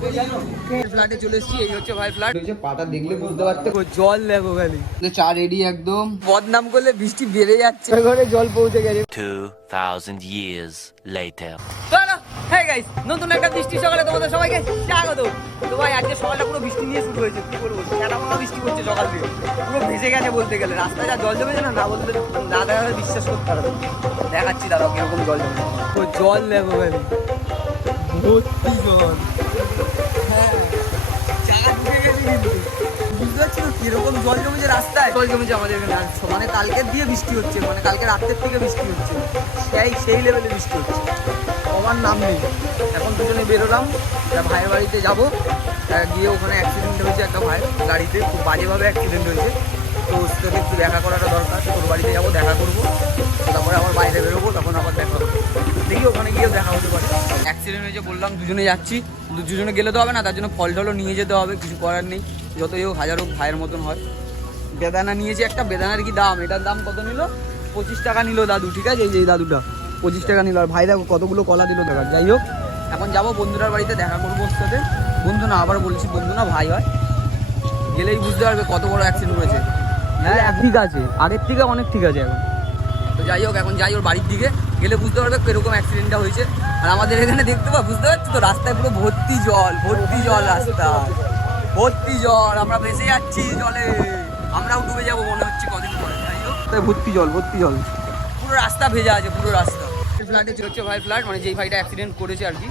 ফ্ল্যাটে চলে এসেছি এই হচ্ছে ভাই ফ্ল্যাট। হচ্ছে পাতা দেখলে বুঝতে পারতে জল দেখো খালি। চা রেডি একদম। বদনাম করলে বৃষ্টি বেড়ে যাচ্ছে। ঘরে জল পৌঁছে গেছে। 2,000 years later. হ্যাঁ গাইস নতুন একটা বৃষ্টি সকালে তোমাদের সবাইকে স্বাগত। তো ভাই আজকে সকালটা পুরো বৃষ্টি নিয়ে শুরু হয়েছে কি বলব? খেলা বৃষ্টি সকাল থেকে। পুরো ভেসে গেছে বলতে গেলে। রাস্তায় যা জল জমেছে না না বলতে না দেখা বিশ্বাস করতে পারবে দেখাচ্ছি দাদা কীরকম জল জমেছে। জল দেখো ভর্তি জল। বুঝতে জল জমেছে রাস্তায়? জল জমেছে আমাদের এখানে। আর মানে কালকের দিয়ে বৃষ্টি হচ্ছে মানে কালকে রাত্রের থেকে বৃষ্টি হচ্ছে। সেই সেই লেভেলে বৃষ্টি হচ্ছে। আমার নাম নেই। এখন দুজনে বেরোলাম ভাইয়ের বাড়িতে যাব। গিয়ে ওখানে অ্যাক্সিডেন্ট হয়েছে একটা ভাই গাড়িতে খুব বাজেভাবে অ্যাক্সিডেন্ট হয়েছে। তো ওর সাথে একটু দেখা করাটা দরকার তোর বাড়িতে যাব, দেখা করব। তারপরে আবার বাইরে বেরোবো, তখন আবার দেখা দেখি ওখানে গিয়েও দেখা হতে পারে। অ্যাক্সিডেন্ট হয়েছে বললাম, দুজনে যাচ্ছি। দুজনে গেলে তো হবে না, তার জন্য ফল টলও নিয়ে যেতে হবে, কিছু করার নেই। যতই হোক, হাজার হোক ভাইয়ের মতন হয়। বেদানা নিয়েছি একটা, বেদানার কি দাম? এটার দাম কত নিল? পঁচিশ টাকা নিল দাদু, ঠিক আছে? এই যে দাদুটা, পঁচিশ টাকা নিল। আর ভাই দেখো, কতগুলো কলা দিল দেখার যাই হোক, এখন যাব বন্ধুরার বাড়িতে, দেখা করব ওর সাথে। বন্ধু না, আবার বলছি, বন্ধু না, ভাই হয়। গেলেই বুঝতে পারবে কত বড় অ্যাক্সিডেন্ট হয়েছে। হ্যাঁ ঠিক আছে। আগের থেকে অনেক ঠিক আছে এখন। তো যাই হোক এখন যাই ওর বাড়ির দিকে। গেলে বুঝতে পারবে কীরকম অ্যাক্সিডেন্টটা হয়েছে। আর আমাদের এখানে দেখতে পাবো বুঝতে পারছি তো? রাস্তায় পুরো ভর্তি জল ভর্তি জল রাস্তা। ভর্তি জল আমরা ভেসে যাচ্ছি জলে। আমরাও ডুবে যাব মনে হচ্ছে কদিন পরে যাই হোক। ভর্তি জল ভর্তি জল। পুরো রাস্তা ভেজা আছে পুরো রাস্তা। ফ্ল্যাটে হচ্ছে ভাই ফ্ল্যাট মানে যেই ভাইটা অ্যাক্সিডেন্ট করেছে আর কি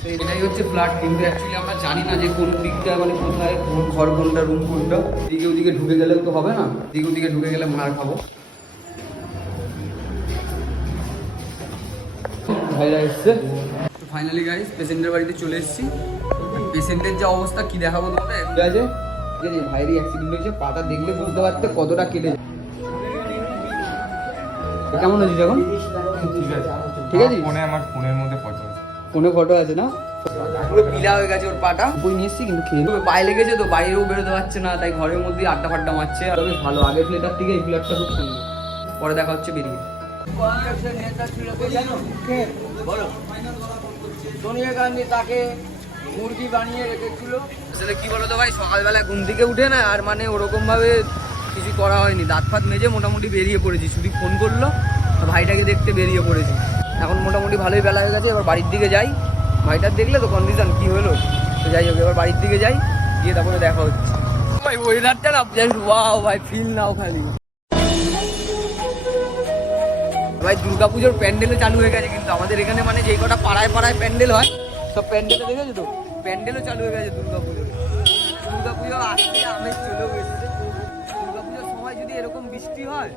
তো এটাই হচ্ছে ফ্ল্যাট কিন্তু অ্যাকচুয়ালি আমরা জানি না যে কোন দিকটা মানে কোথায় কোন ঘর কোনটা রুম কোনটা। দিকে ওদিকে ঢুকে গেলেও তো হবে না। দিকে ওদিকে ঢুকে গেলে মার খাব। ভাইরা এসছে। তো ফাইনালি গাইস পেশেন্টের বাড়িতে চলে এসেছি। পেশেন্টের যা অবস্থা কি দেখাবো তোমাদের? ঠিক আছে? ঠিক আছে ভাইয়েরই অ্যাক্সিডেন্ট হয়েছে। পাতা দেখলে বুঝতে পারতে কতটা কেটে কেমন আছিস এখন? ঠিক আছে। ঠিক আছে? ফোনে আমার ফোনের মধ্যে আছে। ফোনে ফটো আছে না? পুরো পিলা হয়ে গেছে ওর পাটা। বই নিয়ে এসছি কিন্তু খেয়ে নেবে। পায়ে লেগেছে তো বাইরেও বেরোতে পারছে না তাই ঘরের মধ্যেই আড্ডা ফাড্ডা মারছে। আর বেশ ভালো। আগের ফ্লেটার থেকে এই ফ্লেটারটা খুব সুন্দর। পরে দেখা হচ্ছে বেরিয়ে। সোনিয়া গান্ধী তাকে মুরগি বানিয়ে রেখেছিল। আসলে কি বলতো ভাই সকালবেলা ঘুম থেকে উঠে না আর মানে ওরকম ভাবে কিছু করা হয়নি। দাঁত ফাত মেজে মোটামুটি বেরিয়ে পড়েছি। শুধু ফোন করল ভাইটাকে দেখতে বেরিয়ে পড়েছি। এখন মোটামুটি ভালোই বেলা হয়ে গেছে, এবার বাড়ির দিকে যাই। ভাইটার দেখলে তো কন্ডিশন কি হলো? তো যাই হোক, এবার বাড়ির দিকে যাই, গিয়ে তারপরে দেখা হচ্ছে। ভাই ওয়েদারটা না জাস্ট ওয়াও ভাই ফিল নাও খালি। ভাই, দুর্গাপুজোর প্যান্ডেলও চালু হয়ে গেছে, কিন্তু আমাদের এখানে মানে যেই কটা পাড়ায় পাড়ায় প্যান্ডেল হয়, সব প্যান্ডেলে দেখেছ তো? প্যান্ডেলও চালু হয়ে গেছে দুর্গাপুজোর। দুর্গাপুজো আসতে আমেজ চলেও এসেছে। দুর্গাপুজোর সময় যদি এরকম বৃষ্টি হয়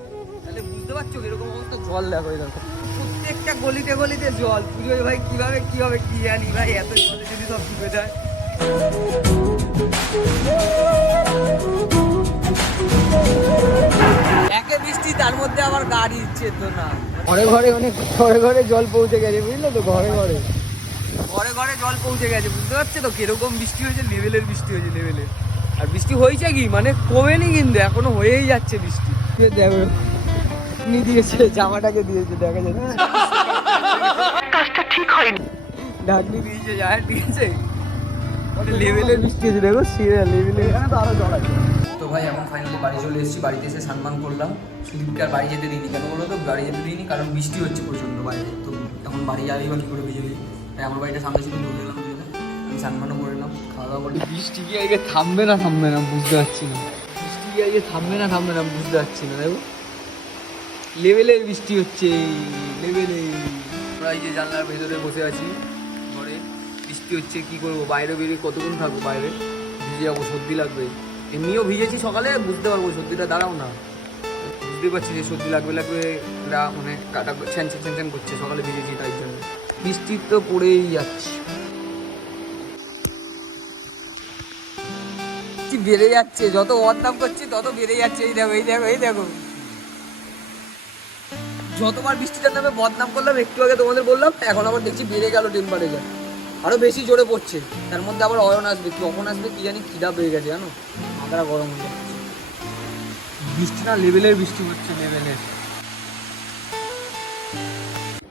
তাহলে বুঝতে পারছ এরকম অবস্থা? জল দেখো দেখো। প্রত্যেকটা গলিতে গলিতে জল। পুজোয় ভাই কীভাবে কি হবে কি জানি। ভাই এত জলে যদি সব ডুবে যায়। একে বৃষ্টি তার মধ্যে আবার গাড়ি ইচ্ছে তো না। ঘরে ঘরে অনেক ঘরে ঘরে জল পৌঁছে গেছে বুঝলে তো? ঘরে ঘরে। ঘরে ঘরে জল পৌঁছে গেছে বুঝতে পারছ তো? কীরকম বৃষ্টি হয়েছে লেভেলের বৃষ্টি হয়েছে লেভেলের। আর বৃষ্টি হয়েছে কি? মানে কমেনি কিন্তু এখনও হয়েই যাচ্ছে বৃষ্টি। দেখো আপনি দিয়েছে জামাটাকে দিয়েছে দেখা যাচ্ছে কাজটা ঠিক হয়নি। ঢাকনি দিয়েছে যায় ঠিক আছে লেভেলের বৃষ্টি হয়েছে দেখো সিরিয়াল লেভেলের এখানে তো আরও জল আছে। তো ভাই এখন ফাইনালি বাড়ি চলে এসেছি বাড়িতে এসে সম্মান করলাম। সুদীপকে আর বাড়ি যেতে দিইনি। কেন বলো তো? বাড়ি যেতে দিইনি কারণ বৃষ্টি হচ্ছে প্রচণ্ড বাইরে তো এখন বাড়ি যাবেই বা কী করে বিজেপি তাই আমার বাড়িটা সামনে ছিল ঢুকে গেলাম দুজনে আমি সম্মানও করে নিলাম খাওয়া দাওয়া করে বৃষ্টি কি আগে থামবে না থামবে না বুঝতে পারছি না। বৃষ্টি কি আগে থামবে না থামবে না বুঝতে পারছি না দেখো। লেভেলের বৃষ্টি হচ্ছে, লেভেলে। আমরা এই যে জানলার ভেতরে বসে আছি, ঘরে। বৃষ্টি হচ্ছে, কি করব? বাইরে বেরিয়ে কতক্ষণ থাকব বাইরে? ভিজে যাব, সর্দি লাগবে। এমনিও ভিজেছি সকালে, বুঝতে পারব সর্দিটা, দাঁড়াও না। বুঝতে পারছি যে সর্দি লাগবে লাগবে এরা মানে কাটা ছ্যান ছ্যান ছ্যান করছে, সকালে ভিজেছি তাই জন্য। বৃষ্টি তো পড়েই যাচ্ছে। বেড়ে যাচ্ছে, যত বদনাম করছি তত বেড়ে যাচ্ছে, এই দেখো এই দেখো এই দেখো। যতবার বৃষ্টিটার নামে বদনাম করলাম, একটু আগে তোমাদের বললাম, এখন আবার দেখছি বেড়ে গেল টেম্পারেচার আরও বেশি জোরে পড়ছে। তার মধ্যে আবার অয়ন আসবে, কখন আসবে কি জানি খিদা পেয়ে গেছে, জানো? মাথাটা গরম হয়ে যাচ্ছে। বৃষ্টি না, লেভেলের বৃষ্টি হচ্ছে, লেভেলের।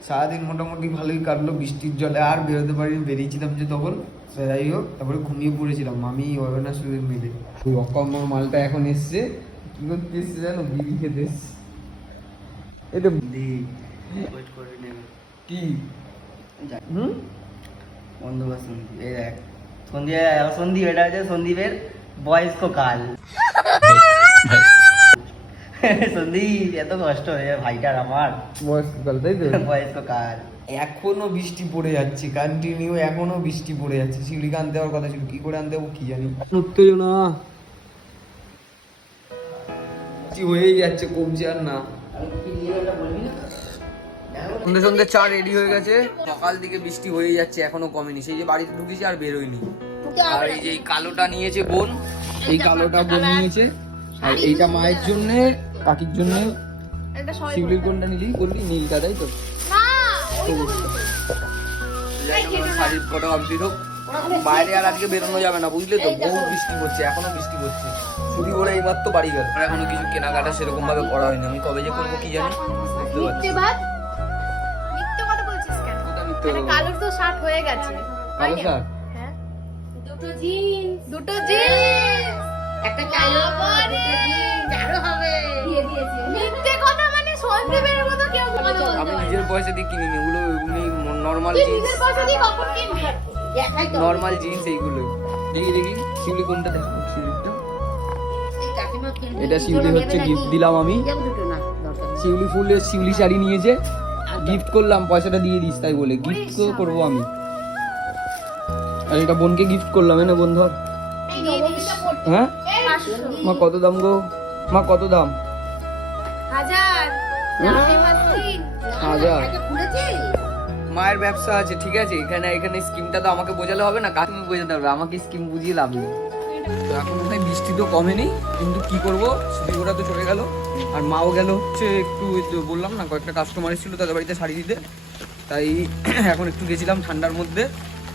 সারাদিন মোটামুটি ভালোই কাটলো বৃষ্টির জলে, আর বেরোতে পারিনি, বেরিয়েছিলাম যে তখন। যাই হোক, তারপরে ঘুমিয়ে পড়েছিলাম আমি অবেনা সুদের মিলে। ওই মালটা এখন এসছে। কি করতে এসছে জানো? বিড়ি খেতে এসছে। এটা ওয়েট করে নেবে কি। হুম? বন্ধুবা সন্দীপ এই দেখ। সন্দীপ সন্দীপ এটা হচ্ছে সন্দীপের বয়স্ক কাল। সন্দীপ এত কষ্ট হয়ে ভাইটার আমার। বয়স্ককাল তাই তো? বয়স্ক কাল। এখনও বৃষ্টি পড়ে যাচ্ছে কন্টিনিউ এখনও বৃষ্টি পড়ে যাচ্ছে। শিউলিকে আনতে যাওয়ার কথা ছিল কি করে আনতে যাব কি জানি। উত্তেজনা। হয়েই যাচ্ছে কমছে আর না। সন্ধ্যে সন্ধ্যে চা রেডি হয়ে গেছে। সকাল দিকে বৃষ্টি হয়েই যাচ্ছে এখনও কমেনি। সেই যে বাড়িতে ঢুকেছি আর বেরোয়নি। আর এই যে কালোটা নিয়েছে বোন এই কালোটা বোন নিয়েছে। আর এইটা মায়ের জন্য কাকির জন্য। শিউলির কোনটা নিলি? বললি নীলটা তাই তো? না কটা কমপ্লিট হোক। বাইরে আর আজকে বেরোনো যাবে না বুঝলে তো? বহু বৃষ্টি পড়ছে এখনও বৃষ্টি পড়ছে। ছুটি করে এইমাত্র বাড়ি গেল। আর এখনও কিছু কেনাকাটা সেরকম ভাবে করা হয়নি। আমি কবে যে করব কি জানি? কালোর তো শার্ট হয়ে গেছে। কালো শার্ট? হ্যাঁ। দুটো জিন্স। দুটো জিন্স। একটা কালো দুটো আরও হবে। দিয়ে দিয়েছি। মিথ্যে কথা মানে সন্দীপের মতো কেউ কথা আমি বলতে নিজের পয়সা দিয়ে কিনিনি। ওগুলো এমনি নর্মাল তুই জিন্স। নিজের পয়সা দিয়ে কখন কিনবি? একাই তো নর্মাল জিন্স এইগুলো দেখি দেখি শিউলি কোনটা দেখো শিউলিটা এটা শিউলি হচ্ছে গিফট দিলাম আমি। শিউলি ফুলের শিউলি শাড়ি নিয়েছে। গিফট করলাম পয়সাটা দিয়ে দিস তাই বলে। গিফট করব আমি। আর এটা বোনকে গিফট করলাম না বোন ধর। এই নবমীটা পড়তে হ্যাঁ? মা কত দাম গো? মা কত দাম? হাজার। হাজার। মায়ের ব্যবসা আছে, ঠিক আছে? এখানে এখানে স্কিমটা তো আমাকে বোঝালে হবে না কাকে বোঝাতে হবে, আমাকে স্কিম বুঝিয়ে লাভ নেই। তো এখন কোথায় বৃষ্টি তো কমেনি, কিন্তু কি করব? ওরা তো চলে গেল, আর মাও গেল। হচ্ছে একটু বললাম না, কয়েকটা কাস্টমার এসেছিল তাদের বাড়িতে শাড়ি দিতে। তাই এখন একটু গেছিলাম ঠান্ডার মধ্যে।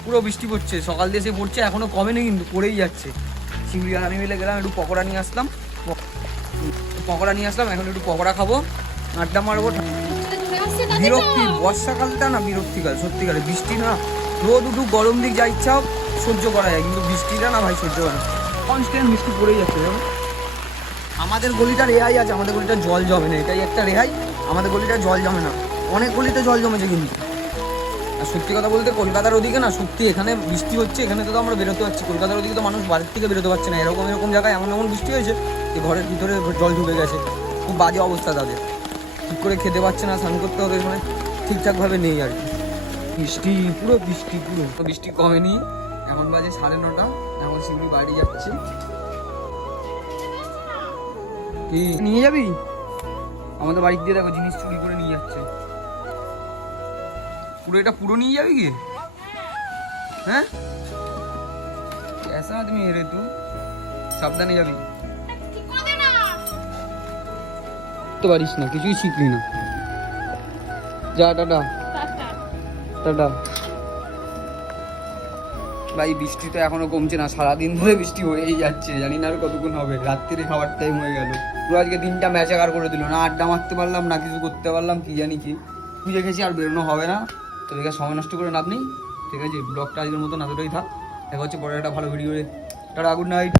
পুরো বৃষ্টি পড়ছে, সকাল দিয়ে এসে পড়ছে, এখনও কমেনি, কিন্তু পড়েই যাচ্ছে। শিউলি আর আমি মিলে গেলাম, একটু পকোড়া নিয়ে আসলাম। পকোড়া নিয়ে আসলাম, এখন একটু পকোড়া খাব, আড্ডা মারবো। বিরক্তি বর্ষাকালটা না বিরক্তিকাল সত্যিকারে বৃষ্টি না, রোদ উঠু গরম দিক, যা ইচ্ছা হোক, সহ্য করা যায়। কিন্তু বৃষ্টিটা না ভাই, সহ্য করা কনস্ট্যান্ট বৃষ্টি পড়েই যাচ্ছে আমাদের গলিটা রেহাই আছে, আমাদের গলিটা জল জমে না। এটাই একটা রেহাই, আমাদের গলিটা জল জমে না। অনেক গলিতে জল জমেছে কিন্তু। আর সত্যি কথা বলতে, কলকাতার ওদিকে না, সত্যি এখানে বৃষ্টি হচ্ছে, এখানে তো আমরা বেরোতে পারছি। কলকাতার ওদিকে তো মানুষ বাড়ির থেকে বেরোতে পারছে না। এরকম এরকম জায়গায় এমন এমন বৃষ্টি হয়েছে যে ঘরের ভিতরে জল ঢুকে গেছে। খুব বাজে অবস্থা তাদের। ঠিক করে খেতে পাচ্ছে না স্নান করতে হবে মানে ঠিকঠাকভাবে নেই আর কি। বৃষ্টি পুরো বৃষ্টি পুরো। বৃষ্টি কমেনি। এখন বাজে সাড়ে নটা এখন শিউলি বাড়ি যাচ্ছি। নিয়ে যাবি? আমাদের বাড়ি দিয়ে দেখো জিনিস চুরি করে নিয়ে যাচ্ছে। পুরো এটা পুরো নিয়ে যাবি কি? হ্যাঁ? এসে আদমি রে তুই। সাবধানে যাবি। তো পারিস না, কিছুই শিখলি না। যা, টাটা। টাটা। ভাই, বৃষ্টি তো এখনও কমছে না, সারাদিন ধরে বৃষ্টি হয়েই যাচ্ছে, জানি না আর কতক্ষণ হবে। রাত্রিরে খাবার টাইম হয়ে গেল। পুরো আজকে দিনটা ম্যাচাকার করে দিল, না আড্ডা মারতে পারলাম, না কিছু করতে পারলাম, কি জানি কি। বুঝে গেছি আর বেরোনো হবে না। তো এখানে সময় নষ্ট করে লাভ ঠিক আছে ব্লগটা আজকের মতো এতটাই থাক। দেখা হচ্ছে পরে একটা ভালো ভিডিও টাটা গুড নাইট